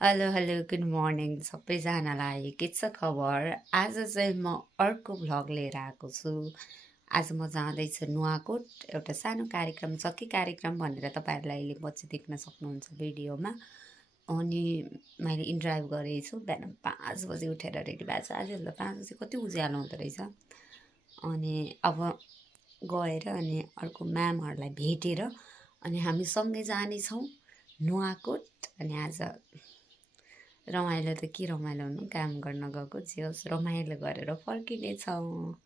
Hello hello good morning सबैजनालाई के छ खबर। आज चाहिँ म अर्को भ्लग लिएर आएको छु। आज म जाँदैछु नुवाकोट। एउटा सानो कार्यक्रम छ, के कार्यक्रम भनेर तपाईँहरूलाई अहिले पछि देख्न सक्नुहुन्छ भिडियोमा। अनि मैले इनड्राइभ गरेको छु। बिहान 5 बजे उठेर रेडी भएको छु। आजभन्दा 5 बजे कति उज्यालो हुँदो रहेछ। अनि अब गएर अनि अर्को म्यामहरूलाई भेटेर अनि हामी सँगै जानेछौँ नुवाकोट। अनि आज रमाइलो त के रमाइलो हुनु, काम गर्न गएको जे होस् रमाइलो गरेर फर्किनेछौँ।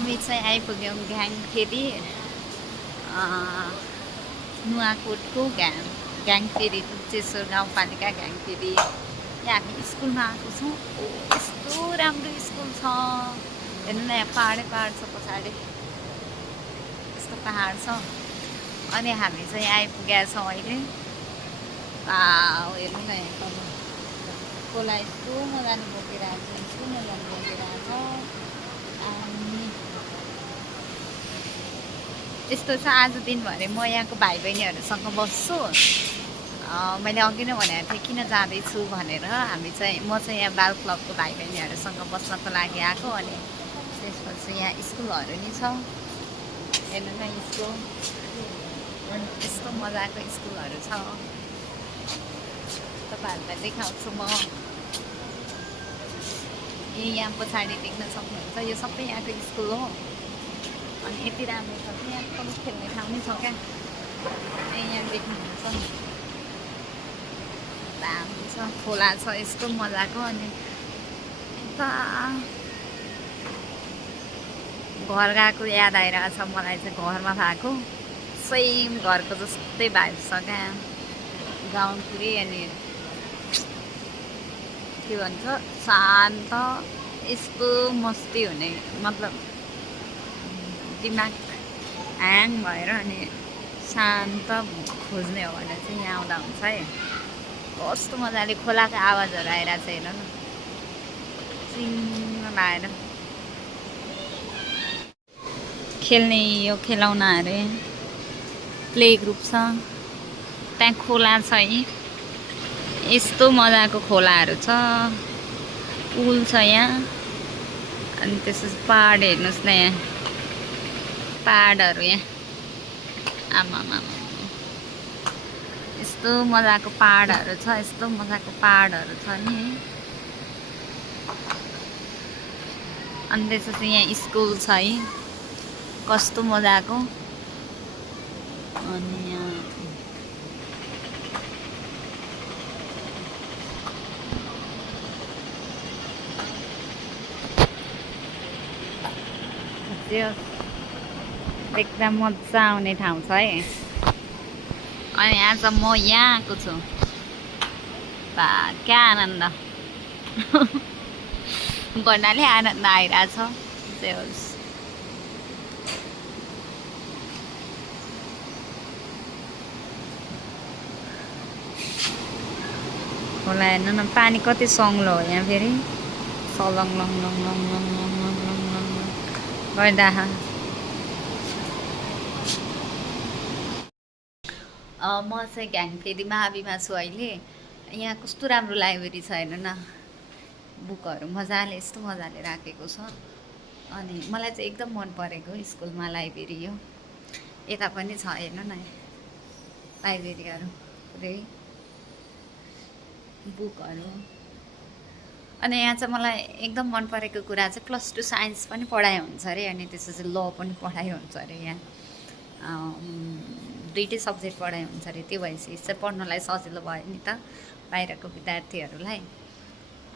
हामी चाहिँ आइपुग्यौँ घ्याङ फेरि नुवाकोटको घ्याङ फेरि चेसोर गाउँपालिका घ्याङ फेरि। यहाँ हामी स्कुलमा आएको छौँ। यस्तो राम्रो स्कुल छ, हेर्नु न, यहाँ पाहाडै पाहाड छ पछाडि, यस्तो पाहाड छ। अनि हामी चाहिँ आइपुगेका छौँ अहिले। हेर्नु न, यहाँ खोला यस्तो मजाले बोकिरहेको छ, यस्तो मजाले बोकिरहेको छ। अनि त्यस्तो छ। आज दिनभरि म यहाँको भाइ बहिनीहरूसँग बस्छु। मैले अघि नै भनेको थिएँ किन जाँदैछु भनेर। म चाहिँ यहाँ बाल क्लबको भाइ बहिनीहरूसँग बस्नको लागि आएको। अनि त्यसपछि यहाँ स्कुलहरू नि छ, हेर्नु न स्कुल, यस्तो मजाको स्कुलहरू छ। तपाईँहरूलाई देखाउँछु म। यहाँ पछाडि देख्न सक्नुहुन्छ, यो सबै यहाँको स्कुल हो। अनि यति राम्रो छ कि यहाँ पनि खेल्ने ठाउँ नि छ क्या। यहाँ देख्नुहुन्छ राम्रो छ, खोला छ यस्तो मजाको। अनि यता घर गएको याद आइरहेको छ मलाई चाहिँ। घरमा भएको सेम घरको जस्तै भाइब छ क्या गाउँतिर। अनि के भन्छ, शान्त, यस्तो मस्ती हुने, मतलब दिमाग ह्याङ भएर अनि शान्त खोज्ने हो भने चाहिँ यहाँ आउँदा हुन्छ है। कस्तो मजाले खोलाको आवाजहरू आइरहेको छ, हेर्नु न, चिङ्ग लाएर खेल्ने यो खेलौनाहरू। प्ले ग्रुप छ त्यहाँ, खोला छ है, यस्तो मजाको खोलाहरू छ, पुल छ यहाँ। अनि त्यसपछि पहाड हेर्नुहोस् न, यहाँ पहाडहरू, यहाँ आमामा यस्तो मजाको पहाडहरू छ, यस्तो मजाको पहाडहरू छ नि। अनि त्यसपछि यहाँ स्कुल छ है, कस्तो मजाको। अनि यहाँ देख्दा मजा आउने ठाउँ छ है। अनि आज म यहाँ आएको छु, क्या आनन्द भन्नाले आनन्द आइरहेछ। जे होस्, खोला हेर्नु न, पानी कति सङ्लो हो यहाँ फेरि, सलङ लङ लङ लङ लङ लङ लङ लङ लङ गइरह। म चाहिँ घ्याङ फेरि महाबीमा छु अहिले। यहाँ कस्तो राम्रो लाइब्रेरी छ, हेर्नु न, बुकहरू मजाले यस्तो मजाले राखेको छ। अनि मलाई चाहिँ एकदम मन परेको स्कुलमा लाइब्रेरी यो। यता पनि छ, हेर्नु न, लाइब्रेरीहरू पुरै बुकहरू। अनि यहाँ चाहिँ मलाई एकदम मन परेको कुरा चाहिँ +2 साइन्स पनि पढाइ हुन्छ अरे। अनि त्यसपछि ल पनि पढाइ हुन्छ अरे। यहाँ दुईटै सब्जेक्ट पढाइ हुन्छ अरे। त्यो भएपछि चाहिँ पढ्नलाई सजिलो भयो नि त बाहिरको विद्यार्थीहरूलाई।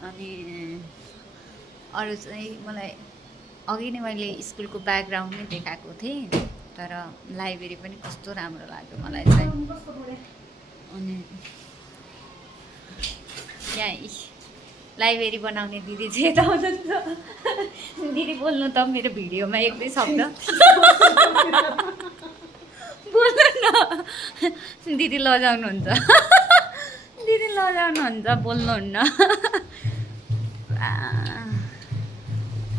अनि अरू चाहिँ मलाई अघि नै मैले स्कुलको ब्याकग्राउन्ड नै देखाएको थिएँ। तर लाइब्रेरी पनि कस्तो राम्रो लाग्यो मलाई चाहिँ। अनि यहाँ लाइब्रेरी बनाउने दिदी चाहिँ यता हुनुहुन्छ। दिदी बोल्नु त मेरो भिडियोमा एक दुई शब्द बोल्नु न। दिदी लजाउनुहुन्छ, दिदी लजाउनुहुन्छ, बोल्नुहुन्न।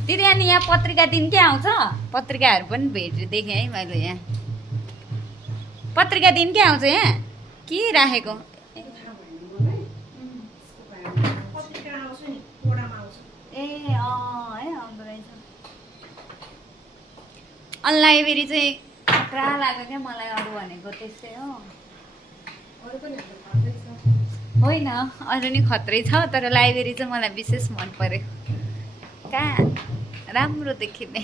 दिदी अनि यहाँ पत्रिका दिन के आउँछ? पत्रिकाहरू पनि देखेँ है मैले यहाँ। पत्रिका दिन के आउँछ यहाँ? के राखेको? ए है आउँदो रहेछ। अनि लाइब्रेरी चाहिँ खतरा लाग्यो क्या मलाई, अरू भनेको त्यस्तै हो। होइन अरू नि खत्रै छ, तर लाइब्रेरी चाहिँ मलाई विशेष मन पर्यो। कहाँ राम्रो देखिने।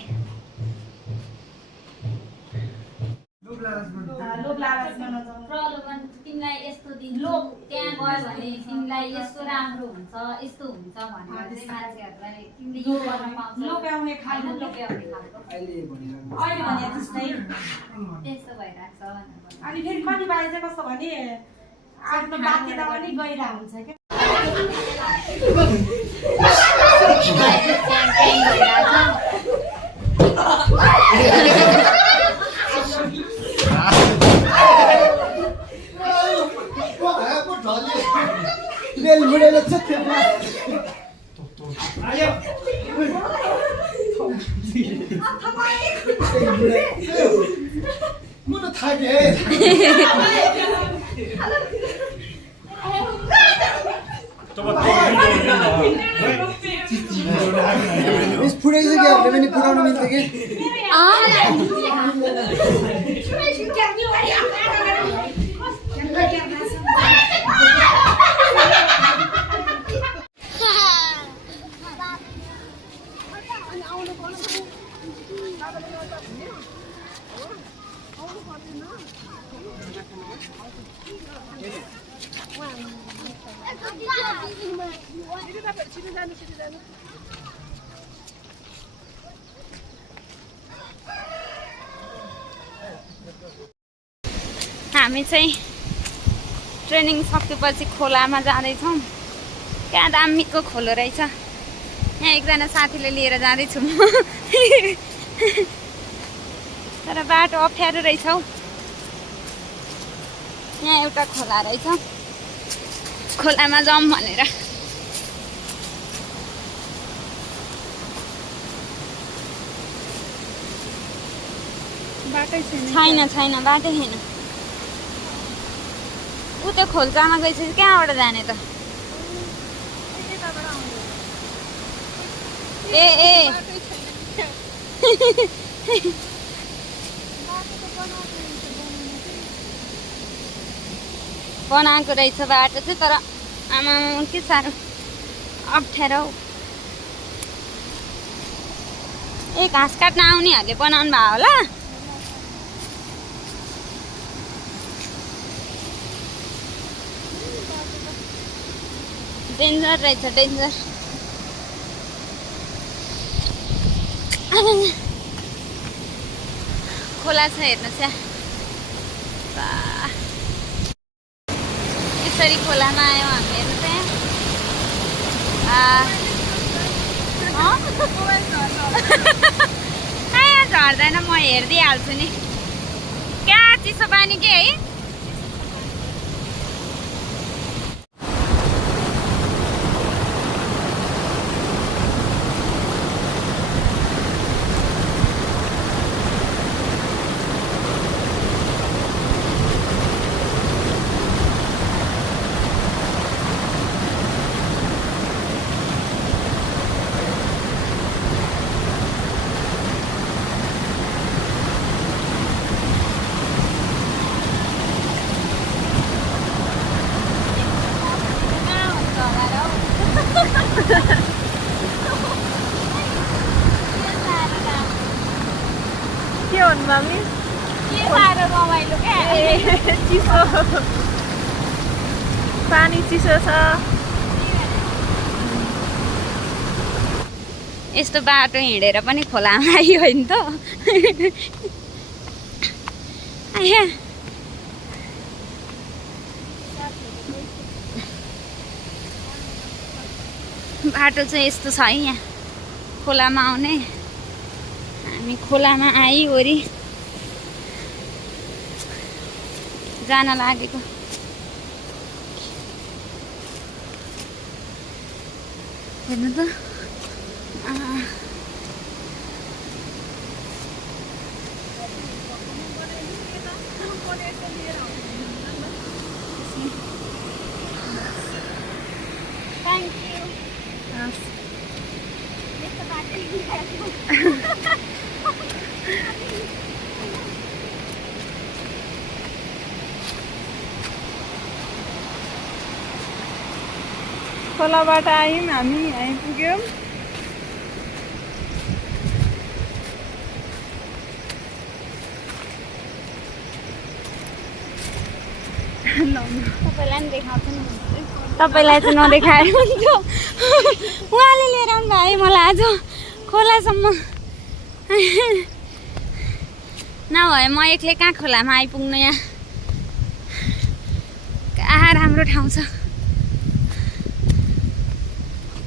तिमीलाई यस्तो दिन लोक त्यहाँ गयो भने तिमीलाई यस्तो राम्रो हुन्छ, यस्तो हुन्छ भनेर चाहिँ मान्छेहरूलाई तिमीले यो गर्न पाउँछ। लोभ्याउने खालको त्यस्तो भइरहेको छ। अनि फेरि कतिपय चाहिँ कस्तो भने आफ्नो बाध्यता पनि गइरहेको हुन्छ क्या। हामी चाहिँ ट्रेनिङ सकेपछि खोलामा जाँदैछौँ। क्या दामीको खोलो रहेछ। यहाँ एकजना साथीले लिएर जाँदैछु म। तर बाटो अप्ठ्यारो रहेछ हौ। यहाँ एउटा खोला रहेछ, खोलामा जाउँ भनेर। छैन छैन बाटै छैन। ऊ त्यो खोल्सामा गइसकेपछि कहाँबाट जाने त? ए बनाएको रहेछ बाटो चाहिँ, तर आमा के साह्रो अप्ठ्यारो। ए घाँस काट्न आउनेहरूले बनाउनु भयो होला। डेन्जर रहेछ, डेन्जर। खोला छ हेर्नुहोस् यहाँ। यसरी खोलामा आयौँ हामीहरू चाहिँ। झर्दैन, म हेरिदिइहाल्छु नि। क्या चिसो पानी के है? के भन्नु मामी? के साह्रो रमाइलो क्या। चिसो पानी चिसो छ। यस्तो बाटो हिँडेर पनि खोलामा आइयो नि त। यहाँ बाटो चाहिँ यस्तो छ है यहाँ खोलामा आउने हामी खोलामा आइवरी जान लागेको हेर्नु त Thank you. खोलाबाट आयौँ हामी आइपुग्यौँ तपाईँलाई पनि देखाउँछु नि तपाईँलाई चाहिँ नदेखाए हुन्छ उहाँले लिएर आउनु भयो मलाई आज खोलासम्म नभए म एक्लै कहाँ खोलामा आइपुग्नु यहाँ कहाँ राम्रो ठाउँ छ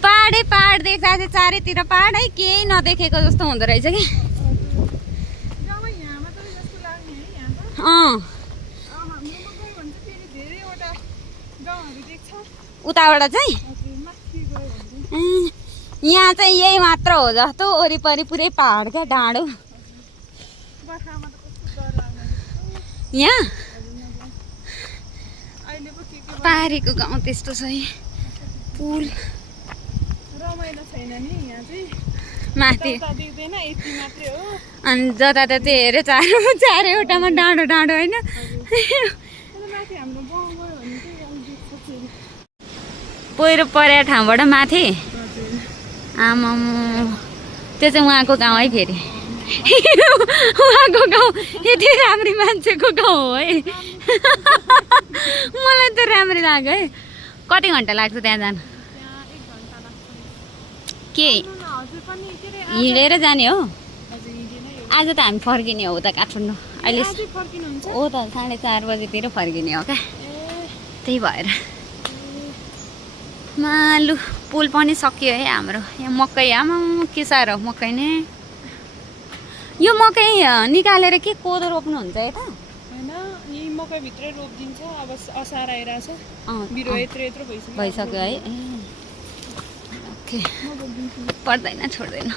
पाहाडै पाहाड देख्दा चाहिँ चारैतिर पाहाड है केही नदेखेको जस्तो हुँदो रहेछ कि उताबाट चाहिँ यहाँ चाहिँ यही मात्र हो जस्तो वरिपरि पुरै पाहाड क्या डाँडो यहाँ पाहाडीको गाउँ त्यस्तो छ है पुल रमाइलो छैन नि यहाँ चाहिँ माथि देख्दैन यति मात्रै हो अनि जताततै हेऱ्यो चारैवटामा डाँडो डाँडो होइन माथि हाम्रो गाउँ गयो भने चाहिँ देख्छ फेरि पहिरो परेको ठाउँबाट माथि आमाम त्यो चाहिँ उहाँको गाउँ है फेरि उहाँको गाउँ यति राम्री मान्छेको गाउँ हो है मलाई त राम्रै लाग्यो है कति घन्टा लाग्छ त्यहाँ जानु के हिँडेर जाने हो आज त हामी फर्किने हो उता काठमाडौँ अहिले हो त 4:30 बजीतिर फर्किने हो क्या त्यही भएर मालु पुल पनि सकियो है हाम्रो यहाँ मकै आमा के साह्रो मकै नै यो मकै निकालेर के कोदो रोप्नुहुन्छ यता होइन यही मकैभित्रै रोपिदिन्छ अब असार आइरहेछ बिरुवा यत्रो यत्रो भइसक्यो है ए ओके पर्दैन छोड्दैन